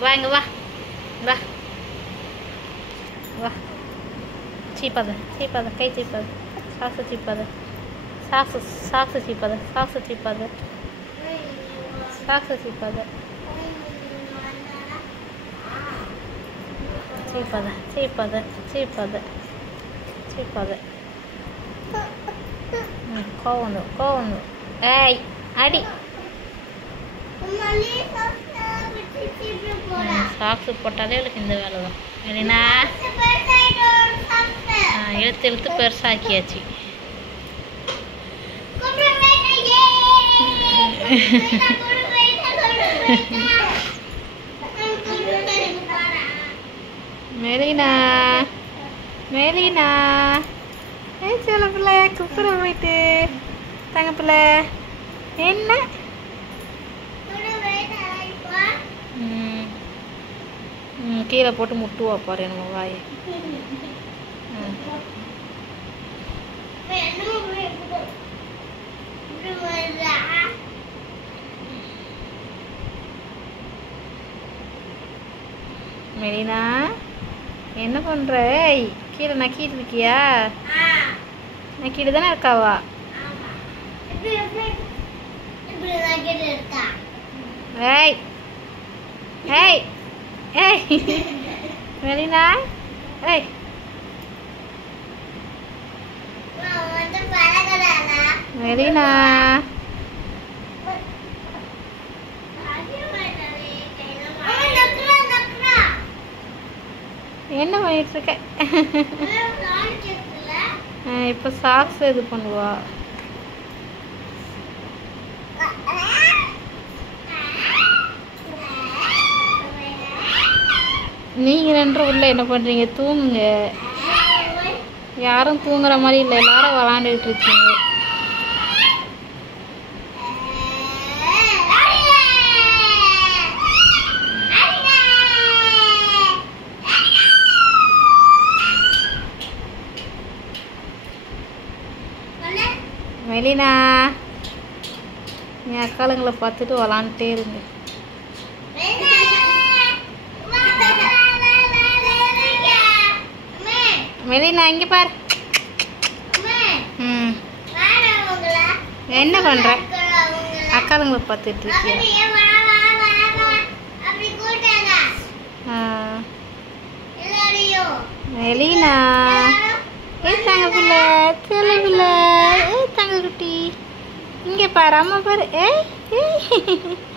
வா இங்கே வா வா வா சீப்பாத சீப்பாத கை சீப்பாத சாக்ஸு சீப்பாத சாக்ஸு சீப்பாத சாக்ஸு சீப்பாத சாக்ஸு சீப்பாத சீப்பாத சீப்பாத சீப்பாத சீப்பாத கோவம் ஏய் அடி சாக்ஸு போட்டாலே இவளுக்கு இந்த வேலை தான் இல்லைன்னா இழுத்து இழுத்து பெருசாக்கியாச்சு மெலினா மெலினா ஏய் சில பிள்ளை குப்புற போயிட்டு தங்க பிள்ளை என்ன கீழே போட்டு முட்டுவா பாரு நம்ம வாயை மெலினா என்ன பண்ற கீழே நக்கிட்டு இருக்கியா நக்கிட்டு தானே இருக்காவா ஏய் ஏய் ஏய் மெலினா ஏய் மெலினா என்ன பண்ணிட்டு இருக்க இப்போ சாக்ஸ் இது பண்ணுவா நீங்கள் ரெண்டு உள்ள என்ன பண்ணுறீங்க தூங்குங்க யாரும் தூங்குற மாதிரி இல்லை எல்லாரும் விளாண்டுட்டு இருக்கீங்க மெலினா என் அக்காளுங்களை பார்த்துட்டு விளாண்டுட்டே இருங்க மெலினா இங்கே பாரு என்ன பண்ற அக்காளுங்களை பார்த்துட்டு இருக்கியா மெலினா ஏய் தங்க பிள்ளை செல்ல பிள்ளை ஏய் தங்க குட்டி இங்கே பாரு அம்மா பாரு ஏய் ஏய்